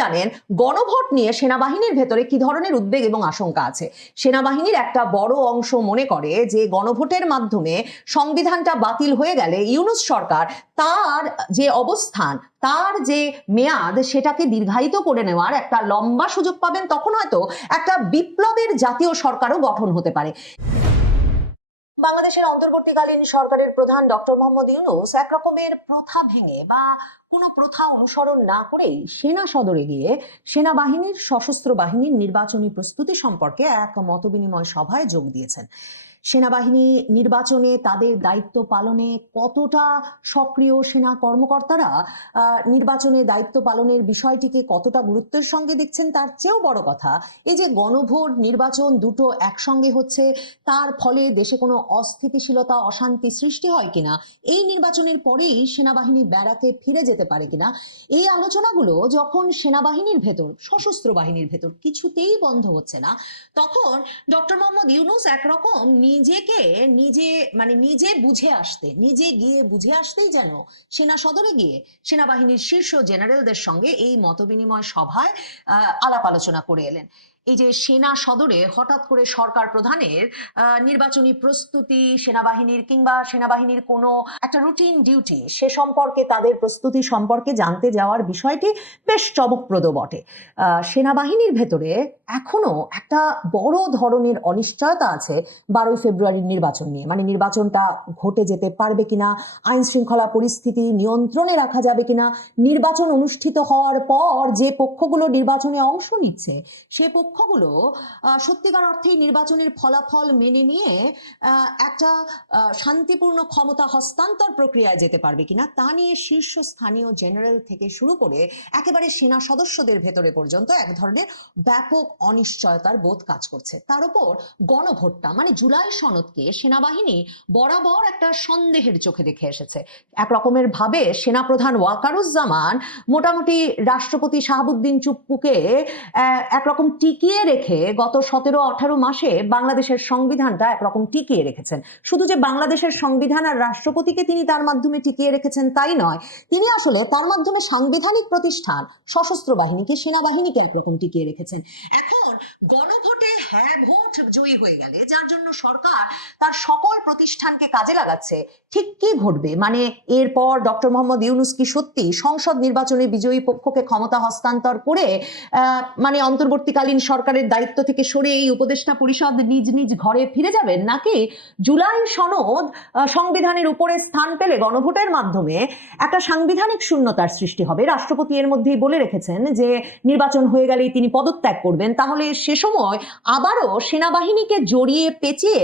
জানেন গণভোট নিয়ে সেনাবাহিনীর ভেতরে কি ধরনের উদ্বেগ এবং আশঙ্কা আছে। সেনাবাহিনীর একটা বড় অংশ মনে করে যে গণভোটের মাধ্যমে সংবিধানটা বাতিল হয়ে গেলে ইউনূস সরকার তার যে অবস্থান, তার যে মেয়াদ, সেটাকে দীর্ঘায়িত করে নেওয়ার একটা লম্বা সুযোগ পাবেন। তখন হয়তো একটা বিপ্লবের জাতীয় সরকারও গঠন হতে পারে। বাংলাদেশের অন্তর্বর্তীকালীন সরকারের প্রধান ডক্টর মোহাম্মদ ইউনূস এক রকমের প্রথা ভেঙে বা কোনো প্রথা অনুসরণ না করেই সেনা সদরে গিয়ে সেনাবাহিনীর, সশস্ত্র বাহিনীর নির্বাচনী প্রস্তুতি সম্পর্কে এক মতবিনিময় সভায় যোগ দিয়েছেন। সেনাবাহিনী নির্বাচনে তাদের দায়িত্ব পালনে কতটা সক্রিয় সেনা কর্মকর্তারা নির্বাচনে দায়িত্ব পালনের বিষয়টিকে কতটা গুরুত্বের সঙ্গে দেখছেন, তার চেয়েও বড় কথা এই যে গণভোট নির্বাচন দুটো একসঙ্গে হচ্ছে, তার ফলে দেশে কোনো অস্থিতিশীলতা, অশান্তি সৃষ্টি হয় কিনা, এই নির্বাচনের পরেই সেনাবাহিনী ব্যারাকে ফিরে যেতে পারে কিনা, এই আলোচনাগুলো যখন সেনাবাহিনীর ভেতর, সশস্ত্র বাহিনীর ভেতর কিছুতেই বন্ধ হচ্ছে না, তখন ডক্টর মোহাম্মদ ইউনূস একরকম নিজে গিয়ে বুঝে আসতেই যেন সেনা সদরে গিয়ে সেনাবাহিনীর শীর্ষ জেনারেলদের সঙ্গে এই মতবিনিময় সভায় আলাপ আলোচনা করে এলেন। এই যে সেনা সদরে হঠাৎ করে সরকার প্রধানের নির্বাচনী প্রস্তুতি, সেনাবাহিনীর কিংবা সেনাবাহিনীর কোনো একটা রুটিন ডিউটি, সে সম্পর্কে, তাদের প্রস্তুতি সম্পর্কে জানতে যাওয়ার বিষয়টি বেশ চমকপ্রদ বটে। সেনাবাহিনীর ভেতরে এখনো একটা বড় ধরনের অনিশ্চয়তা আছে 12ই ফেব্রুয়ারির নির্বাচন নিয়ে। মানে নির্বাচনটা ঘটে যেতে পারবে কিনা, আইন শৃঙ্খলা পরিস্থিতি নিয়ন্ত্রণে রাখা যাবে কিনা, নির্বাচন অনুষ্ঠিত হওয়ার পর যে পক্ষগুলো নির্বাচনে অংশ নিচ্ছে সে পক্ষগুলো সত্যিকার অর্থেই নির্বাচনের ফলাফল মেনে নিয়ে একটা শান্তিপূর্ণ ক্ষমতা হস্তান্তর প্রক্রিয়ায় যেতে পারবে কিনা, তা নিয়ে শীর্ষস্থানীয় জেনারেল থেকে শুরু করে একেবারে সেনা সদস্যদের ভেতরে পর্যন্ত এক ধরনের ব্যাপক অনিশ্চয়তার বোধ কাজ করছে। তার উপর গণভোটটা, মানে জুলাই সনদকে সেনাবাহিনী বরাবর একটা সন্দেহের চোখে দেখে এসেছে। এক রকমের ভাবে সেনাপ্রধান ওয়াকারুজ্জামান মোটামুটি রাষ্ট্রপতি শাহাবুদ্দিন চুপ্পুকে একরকম টিকিয়ে রেখে গত 17-18 মাসে বাংলাদেশের সংবিধানটা একরকম টিকিয়ে রেখেছেন। শুধু যে বাংলাদেশের সংবিধান আর রাষ্ট্রপতিকে তিনি তার মাধ্যমে টিকিয়ে রেখেছেন তাই নয়, তিনি আসলে তার মাধ্যমে সাংবিধানিক প্রতিষ্ঠান সশস্ত্র বাহিনীকে, সেনাবাহিনীকে একরকম টিকিয়ে রেখেছেন। এখন গণভোটে হ্যাঁ ভোট জয়ী হয়ে গেলে, যার জন্য সরকার তার সকল প্রতিষ্ঠানকে কাজে লাগাচ্ছে, ঠিক কি ঘটবে? মানে এরপর ডক্টর মোহাম্মদ ইউনূস কি সত্যি সংসদ নির্বাচনে বিজয়ী পক্ষকে ক্ষমতা হস্তান্তর করে মানে অন্তর্বর্তীকালীন সরকারের দায়িত্ব থেকে সরে এই উপদেষ্টা পরিষদ নিজ নিজ ঘরে ফিরে যাবেন, নাকি জুলাই সনদ সংবিধানের উপরে স্থান পেলে গণভোটের মাধ্যমে একটা সাংবিধানিক শূন্যতার সৃষ্টি হবে? রাষ্ট্রপতি এর মধ্যেই বলে রেখেছেন যে নির্বাচন হয়ে গেলেই তিনি পদত্যাগ করবেন। তাহলে সে সময় আবারও সেনাবাহিনীকে জড়িয়ে পেঁচিয়ে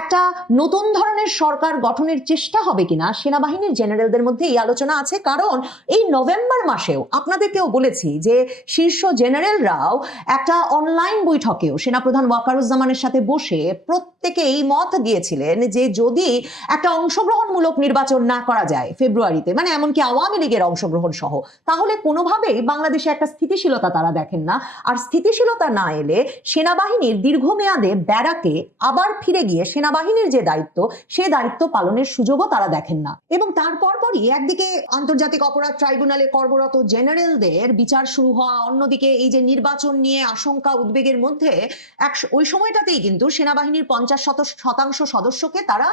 একটা নতুন ধরনের সরকার গঠনের চেষ্টা হবে কিনা, সেনাবাহিনীর জেনারেলদের মধ্যে এই আলোচনা আছে। কারণ এই নভেম্বর মাসেও আপনাদেরকেও বলেছি যে শীর্ষ জেনারেলরাও একটা অনলাইন বৈঠকেও সেনাপ্রধান ওয়াকারুজ্জামানের সাথে বসে প্রত্যেকে এই মত দিয়েছিলেন যে যদি একটা অংশগ্রহণমূলক নির্বাচন না করা যায় ফেব্রুয়ারিতে, মানে এমনকি আওয়ামী লীগের অংশগ্রহণ সহ, তাহলে কোনোভাবেই বাংলাদেশে একটা স্থিতিশীলতা তারা দেখেন না। আর স্থিতিশীলতা না এলে সেনাবাহিনীর দীর্ঘমেয়াদে ব্যারাকে আবার ফিরে গিয়ে সেনাবাহিনীর যে দায়িত্ব, সে দায়িত্ব পালনের সুযোগও তারা দেখেন না। এবং তারপরই একদিকে আন্তর্জাতিক অপরাধ ট্রাইব্যুনালে কর্মরত জেনারেলদের বিচার শুরু হওয়া, অন্যদিকে এই যে নির্বাচন নিয়ে আশঙ্কা উদ্বেগের মধ্যে ওই সময়টাতেই কিন্তু সেনাবাহিনীর 50% সদস্যকে তারা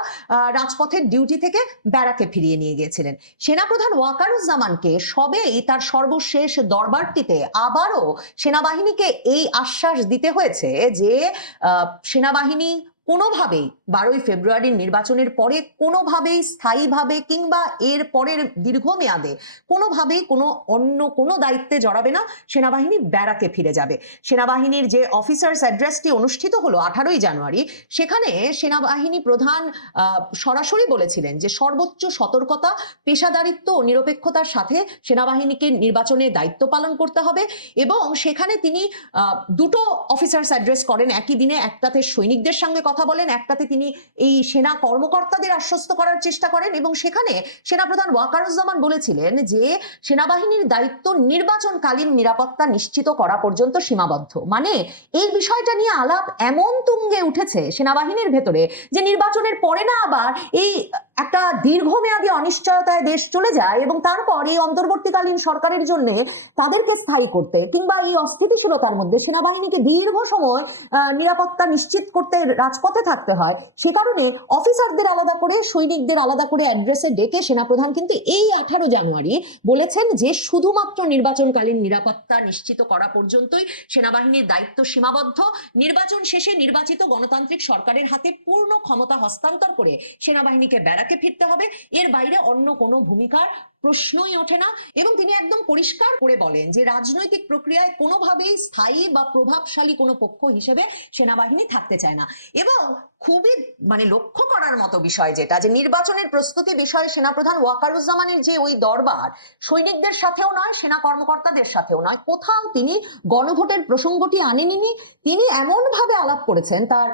রাজপথের ডিউটি থেকে ব্যারাকে ফিরিয়ে নিয়ে গিয়েছিলেন। সেনাপ্রধান ওয়াকারুজ্জামানকে সবেই তার সর্বশেষ দরবারটিতে আবারও সেনাবাহিনীকে এই আশ্বাস দিতে হয়েছে যে সেনাবাহিনী কোনোভাবেই 12ই ফেব্রুয়ারির নির্বাচনের পরে কোনোভাবেই স্থায়ীভাবে কিংবা এর পরের দীর্ঘমেয়াদে কোনোভাবেই অন্য কোনো দায়িত্বে জড়াবে না, সেনাবাহিনী ব্যারাকে ফিরে যাবে। সেনাবাহিনীর যে অফিসার্স অ্যাড্রেসটি অনুষ্ঠিত হলো 18ই জানুয়ারি, সেখানে সেনাবাহিনী প্রধান সরাসরি বলেছিলেন যে সর্বোচ্চ সতর্কতা, পেশাদারিত্ব ও নিরপেক্ষতার সাথে সেনাবাহিনীকে নির্বাচনে দায়িত্ব পালন করতে হবে। এবং সেখানে তিনি দুটো অফিসার্স অ্যাড্রেস করেন একই দিনে। একটাতে সৈনিকদের সঙ্গে কথা বলেন, একটাতে তিনি এই সেনা কর্মকর্তাদের আশ্বস্ত করার চেষ্টা করেন। এবং সেখানে সেনাপ্রধান ওয়াকারুজ্জামান বলেছিলেন যে সেনাবাহিনীর দায়িত্ব নির্বাচনকালীন নিরাপত্তা নিশ্চিত করা পর্যন্ত সীমাবদ্ধ। মানে এই বিষয়টা নিয়ে আলাপ এমন তুঙ্গে উঠেছে সেনাবাহিনীর ভেতরে যে নির্বাচনের পরে না আবার এই একটা দীর্ঘমেয়াদী অনিশ্চয়তায় দেশ চলে যায় এবং তারপর এই অন্তর্বর্তীকালীন সরকারের জন্য তাদেরকে স্থায়ী করতে কিংবা এই অস্থিতিশীলতার মধ্যে সেনাবাহিনীকে দীর্ঘ সময় নিরাপত্তা নিশ্চিত করতে রাজপথে থাকতে হয়। সে কারণে অফিসারদের আলাদা করে, সৈনিকদের আলাদা করে অ্যাড্রেসে ডেকে সেনাপ্রধান কিন্তু এই 18 জানুয়ারি বলেছেন যে শুধুমাত্র নির্বাচনকালীন নিরাপত্তা নিশ্চিত করা পর্যন্তই সেনাবাহিনীর দায়িত্ব সীমাবদ্ধ। নির্বাচন শেষে নির্বাচিত গণতান্ত্রিক সরকারের হাতে পূর্ণ ক্ষমতা হস্তান্তর করে সেনাবাহিনীকে ব্যারাকে ফিরতে হবে, এর বাইরে অন্য কোনো ভূমিকার প্রশ্নই ওঠে না। এবং তিনি একদম পরিষ্কার করে বলেন যে রাজনৈতিক প্রক্রিয়ায় কোনোভাবেই স্থায়ী বা প্রভাবশালী কোনো পক্ষ হিসেবে সেনাবাহিনী থাকতে চায় না। এবং খুবই লক্ষ্য করার মতো বিষয় যেটা, যে নির্বাচনের প্রস্তুতি বিষয়ে সেনাপ্রধান ওয়াকারুজ্জামানের যে ওই দরবার সৈনিকদের সাথেও নয়, সেনা কর্মকর্তাদের সাথেও নয়, কোথাও তিনি গণভোটের প্রসঙ্গটি আনেননি। তিনি এমন ভাবে আলাপ করেছেন তার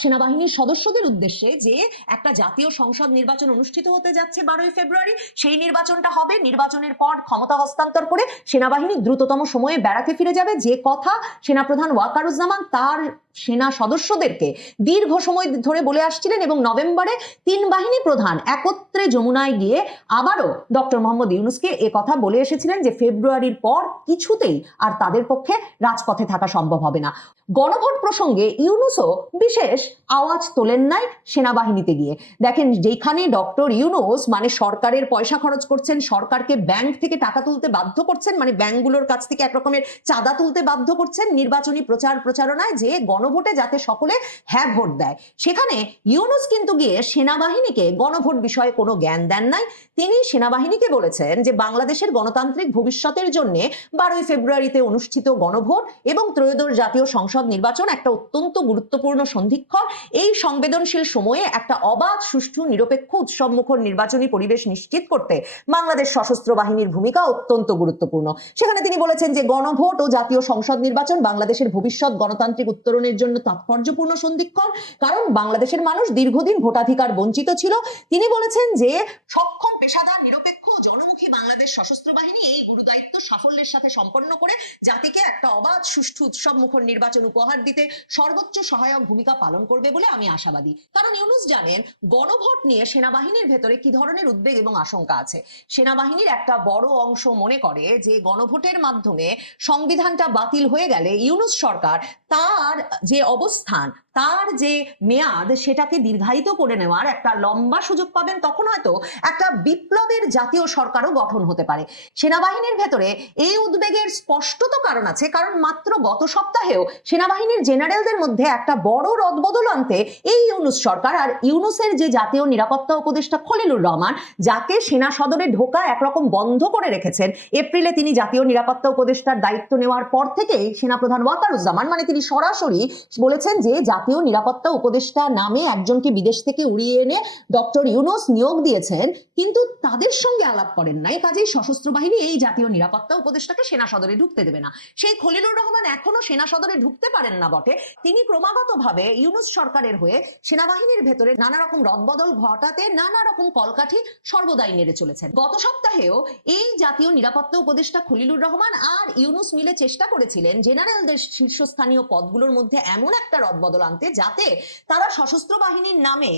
সেনাবাহিনীর সদস্যদের উদ্দেশ্যে যে একটা জাতীয় সংসদ নির্বাচন অনুষ্ঠিত হতে যাচ্ছে 12ই ফেব্রুয়ারি, সেই নির্বাচনটা হবে, নির্বাচনের পর ক্ষমতা হস্তান্তর করে সেনাবাহিনী দ্রুততম সময়ে ব্যারাকে ফিরে যাবে, যে কথা সেনাপ্রধান ওয়াকারুজ্জামান তার সেনা সদস্যদেরকে দীর্ঘ সময় ধরে বলে আসছিলেন। এবং নভেম্বরে 3 বাহিনী প্রধান একত্রে যমুনায় গিয়ে আবারও ডক্টর মোহাম্মদ ইউনূসকে এ কথা বলে এসেছিলেন যে ফেব্রুয়ারির পর কিছুতেই আর তাদের পক্ষে রাজপথে থাকা সম্ভব হবে না। গণভোট প্রসঙ্গে ইউনূসও বিশেষ আওয়াজ তোলেন নাই সেনাবাহিনীতে গিয়ে। দেখেন, যেখানে ডক্টর ইউনূস সরকারের পয়সা খরচ করছেন, সরকারকে ব্যাংক থেকে টাকা তুলতে বাধ্য করছেন, ব্যাংকগুলোর কাছ থেকে এক রকমের চাঁদা তুলতে বাধ্য করছেন নির্বাচনী প্রচারণায়, যে গণভোটে যাতে সকলে হ্যাঁ ভোট দেয়, সেখানে ইউনূস কিন্তু গিয়ে সেনাবাহিনীকে গণভোট বিষয়ে কোনো জ্ঞান দেন নাই। তিনি সেনাবাহিনীকে বলেছেন যে বাংলাদেশের গণতান্ত্রিক ভবিষ্যতের জন্য 12ই ফেব্রুয়ারিতে অনুষ্ঠিত গণভোট এবং ত্রয়োদশ জাতীয় সংসদ নির্বাচন একটা অত্যন্ত গুরুত্বপূর্ণ সন্ধিক্ষণ। এই সংবেদনশীল সময়ে একটা অবাধ, সুষ্ঠু, নিরপেক্ষ, উৎসবমুখর নির্বাচনী পরিবেশ নিশ্চিত করতে বাংলাদেশ সশস্ত্র বাহিনীর ভূমিকা অত্যন্ত গুরুত্বপূর্ণ। সেখানে তিনি বলেছেন যে গণভোট ও জাতীয় সংসদ নির্বাচন বাংলাদেশের ভবিষ্যৎ গণতান্ত্রিক উত্তরণের জন্য তাৎপর্যপূর্ণ সন্ধিক্ষণ, কারণ বাংলাদেশের মানুষ দীর্ঘদিন ভোটাধিকার বঞ্চিত ছিল। তিনি বলেছেন যে সক্ষম, পেশাদার, নিরপেক্ষ, জনমুখী বাংলাদেশ সশস্ত্র বাহিনী এই গুরুদায়িত্ব সাফল্যের সাথে সম্পন্ন করে জাতিকে একটা অবাধ, সুষ্ঠু, উৎসবমুখর নির্বাচন উপহার দিতে সর্বোচ্চ সহায়ক ভূমিকা পালন করবে বলে আমি আশাবাদী। কারণ ইউনূস জানেন গণভোট নিয়ে সেনাবাহিনীর ভেতরে কি ধরনের উদ্বেগ এবং আশঙ্কা আছে। সেনাবাহিনীর একটা বড় অংশ মনে করে যে গণভোটের মাধ্যমে সংবিধানটা বাতিল হয়ে গেলে ইউনূস সরকার তার যে অবস্থান, তার যে মেয়াদ, সেটাকে দীর্ঘায়িত করে নেওয়ার একটা লম্বা সুযোগ পাবেন। তখন হয়তো একটা বিপ্লবের জাতীয় সরকারও গঠন হতে পারে। সেনাবাহিনীর ভেতরে এই উদ্বেগের স্পষ্টত কারণ আছে, কারণ মাত্র গত সপ্তাহেও সেনাবাহিনীর জেনারেলদের মধ্যে একটা বড় রদবদল আনতে এই ইউনূস সরকার আর ইউনূসের যে জাতীয় নিরাপত্তা উপদেষ্টা খলিলুর রহমান, যাকে সেনা সদরে ঢোকা একরকম বন্ধ করে রেখেছেন এপ্রিলে তিনি জাতীয় নিরাপত্তা উপদেষ্টার দায়িত্ব নেওয়ার পর থেকেই সেনাপ্রধান ওয়াকারুজ্জামান, তিনি সরাসরি বলেছেন যে জাতীয় নিরাপত্তা উপদেষ্টা নামে একজনকে বিদেশ থেকে উড়িয়ে এনে ডক্টর ইউনূস নিয়োগ দিয়েছেন, কিন্তু তাদের সঙ্গে আলাপ করেন নাই। কাজেই সশস্ত্র বাহিনী এই জাতীয় নিরাপত্তা উপদেষ্টাকে সেনা সদরে ঢুকতে দেবে না। সেই খলিলুর রহমান এখনো সেনা সদরে ঢুকতে পারেন না বটে, তিনি ক্রমাগতভাবে ইউনূস সরকারের হয়ে সেনাবাহিনীর ভেতরে নানা রকম রদবদল ঘটাতে নানা রকম কলকাঠি সর্বদাই নেড়ে চলেছেন। গত সপ্তাহেও এই জাতীয় নিরাপত্তা উপদেষ্টা খলিলুর রহমান আর ইউনূস মিলে চেষ্টা করেছিলেন জেনারেলদের শীর্ষস্থানীয় পদগুলোর মধ্যে এমন একটা রদবদল আনতে যাতে তারা সশস্ত্র বাহিনীর নামে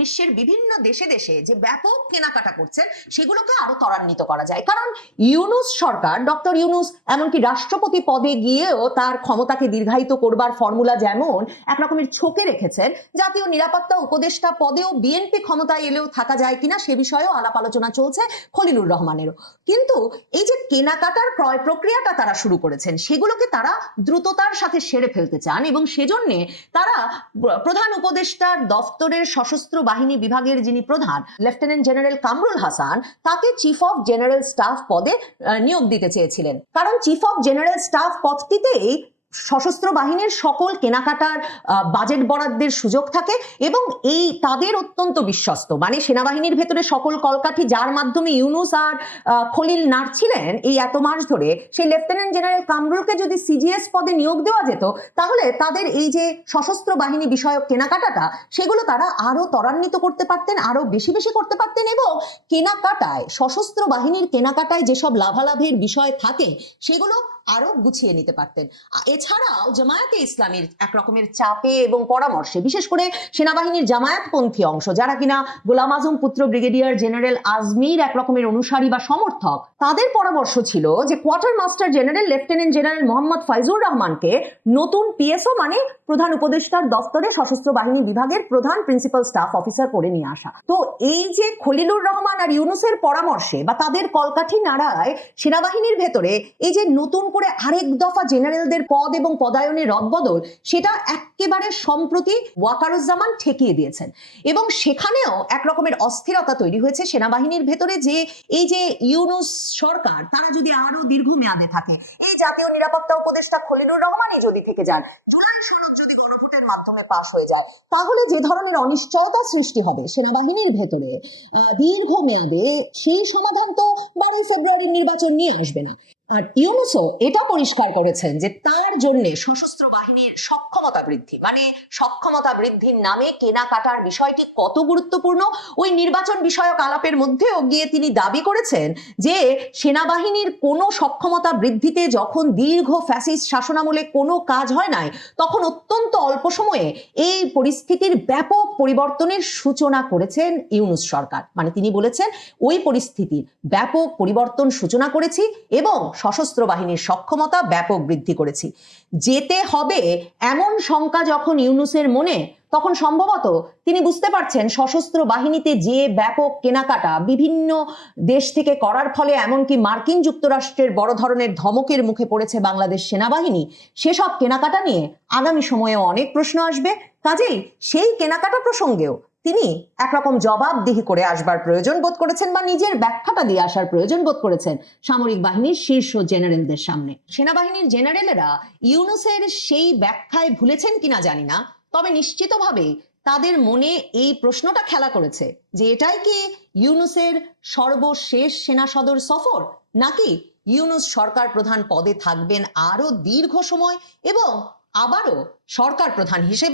বিশ্বের বিভিন্ন দেশে দেশে যে ব্যাপক কেনাকাটা করছেন সেগুলোকে আরো ত্বরান্বিত করা যায়। কারণ ইউনূস সরকার, ডক্টর ইউনূস এমনকি রাষ্ট্রপতি পদে গিয়েও তার ক্ষমতাকে দীর্ঘায়িত করবার ফর্মুলা যেমন এক রকমের ছকে রেখেছেন, জাতীয় নিরাপত্তা উপদেষ্টা পদেও বিএনপি ক্ষমতায় এলেও থাকা যায় কিনা সে বিষয়েও আলাপ আলোচনা চলছে খলিলুর রহমানেরও। কিন্তু এই যে কেনাকাটার ক্রয় প্রক্রিয়াটা তারা শুরু করেছেন, সেগুলোকে তারা দ্রুততার সাথে সেরে ফেলতে চান এবং সেজন্য তারা প্রধান উপদেষ্টার দফতরের সশস্ত্র বাহিনী বিভাগের যিনি প্রধান লেফটেন্যান্ট জেনারেল কামরুল হাসান, তাকে চিফ অফ জেনারেল স্টাফ পদে নিয়োগ দিতে চেয়েছিলেন। কারণ চিফ অফ জেনারেল স্টাফ পদটিতেই সশস্ত্র বাহিনীর সকল কেনাকাটার বাজেট বরাদ্দের সুযোগ থাকে এবং এই তাদের অত্যন্ত বিশ্বস্ত, সেনাবাহিনীর ভেতরে সকল কলকাঠি যার মাধ্যমে ইউনূস আর খলিল নাড়ছিলেন এই এত মাস ধরে, সেই লেফটেন্যান্ট জেনারেল কামরুলকে যদি সিজিএস পদে নিয়োগ দেওয়া যেত, তাহলে তাদের এই যে সশস্ত্র বাহিনী বিষয়ক কেনাকাটাটা সেগুলো তারা আরো ত্বরান্বিত করতে পারতেন, আরো বেশি বেশি করতে পারতেন এবং কেনাকাটায়, সশস্ত্র বাহিনীর কেনাকাটায় যেসব লাভালাভের বিষয় থাকে সেগুলো আরো গুছিয়ে নিতে পারতেন। এছাড়াও জামায়াতে ইসলামীর এক রকমের চাপে এবং পরামর্শে, বিশেষ করে সেনাবাহিনীর জামায়াতপন্থী অংশ যারা কিনা গোলাম আজম পুত্র ব্রিগেডিয়ার জেনারেল আজমির এক রকমের অনুসারী বা সমর্থক, তাদের পরামর্শ ছিল যে quarter master general lieutenant general Mohammad Faizur রহমানকে নতুন পিএসও মানে প্রধান উপদেষ্টার দফতরে সশস্ত্র বাহিনী বিভাগের প্রধান প্রিন্সিপাল স্টাফ অফিসার করে নিয়ে আসা। তো এই যে খলিলুর রহমান আর ইউনুসের পরামর্শে বা তাদের কলকাঠি নাড়ায় সেনাবাহিনীর ভেতরে এই যে নতুন করে আরেক দফা জেনারেলদের পদ এবং পদায়নের রদবদল, সেটা একেবারে সম্প্রতি ওয়াকারুজ্জামান ঠেকিয়ে দিয়েছেন। এবং সেখানেও এক রকমের অস্থিরতা তৈরি হয়েছে সেনাবাহিনীর ভেতরে যে এই যে ইউনুস সরকার তারা যদি আরো দীর্ঘমেয়াদে থাকে, এই জাতীয় নিরাপত্তা উপদেষ্টা খলিলুর রহমানই যদি থেকে যান, জুলাই সনদ যদি গণভোটের মাধ্যমে পাশ হয়ে যায়, তাহলে যে ধরনের অনিশ্চয়তা সৃষ্টি হবে সেনাবাহিনীর ভেতরে দীর্ঘমেয়াদে, সেই সমাধান তো 12 ফেব্রুয়ারির নির্বাচন নিয়ে আসবে না। আর ইউনুসও এটা পরিষ্কার করেছেন যে তার জন্য সশস্ত্র বাহিনীর সক্ষমতা বৃদ্ধি, মানে সক্ষমতা বৃদ্ধির নামে কেনাকাটার বিষয়টি কত গুরুত্বপূর্ণ, ওই নির্বাচন বিষয়ক আলাপের মধ্যেও গিয়ে তিনি দাবি করেছেন যে সেনাবাহিনীর কোনো সক্ষমতা বৃদ্ধিতে যখন দীর্ঘ ফ্যাসিস্ট শাসনামলে কোনো কাজ হয় নাই, তখন অত্যন্ত অল্প সময়ে এই পরিস্থিতির ব্যাপক পরিবর্তনের সূচনা করেছেন ইউনুস সরকার। মানে তিনি বলেছেন ওই পরিস্থিতির ব্যাপক পরিবর্তন সূচনা করেছি এবং সশস্ত্র বাহিনীর সক্ষমতা ব্যাপক বৃদ্ধি করেছি। যেতে হবে এমন শঙ্কা যখন ইউনুসের মনে, তখন সম্ভবত তিনি বুঝতে পারছেন সশস্ত্র বাহিনীতে যে ব্যাপক কেনাকাটা বিভিন্ন দেশ থেকে করার ফলে এমনকি মার্কিন যুক্তরাষ্ট্রের বড় ধরনের ধমকের মুখে পড়েছে বাংলাদেশ সেনাবাহিনী, সেসব কেনাকাটা নিয়ে আগামী সময়েও অনেক প্রশ্ন আসবে। কাজেই সেই কেনাকাটা প্রসঙ্গেও তিনি একরকম জবাবদিহি করে আসবার প্রয়োজন বোধ করেছেন বা নিজের ব্যাখ্যাটা দিয়ে আসার প্রয়োজন বোধ করেছেন সামরিক বাহিনীর শীর্ষ জেনারেলদের সামনে। সেনাবাহিনীর জেনারেলেরা ইউনুসের সেই ব্যাখ্যায় ভুলেছেন কিনা জানি না, তবে নিশ্চিতভাবে তাদের মনে এই প্রশ্নটা খেলা করেছে যে এটাই কি ইউনুসের সর্বশেষ সেনা সদর সফর, নাকি ইউনুস সরকার প্রধান পদে থাকবেন আরো দীর্ঘ সময় এবং আবারও সরকার প্রধান হিসেবে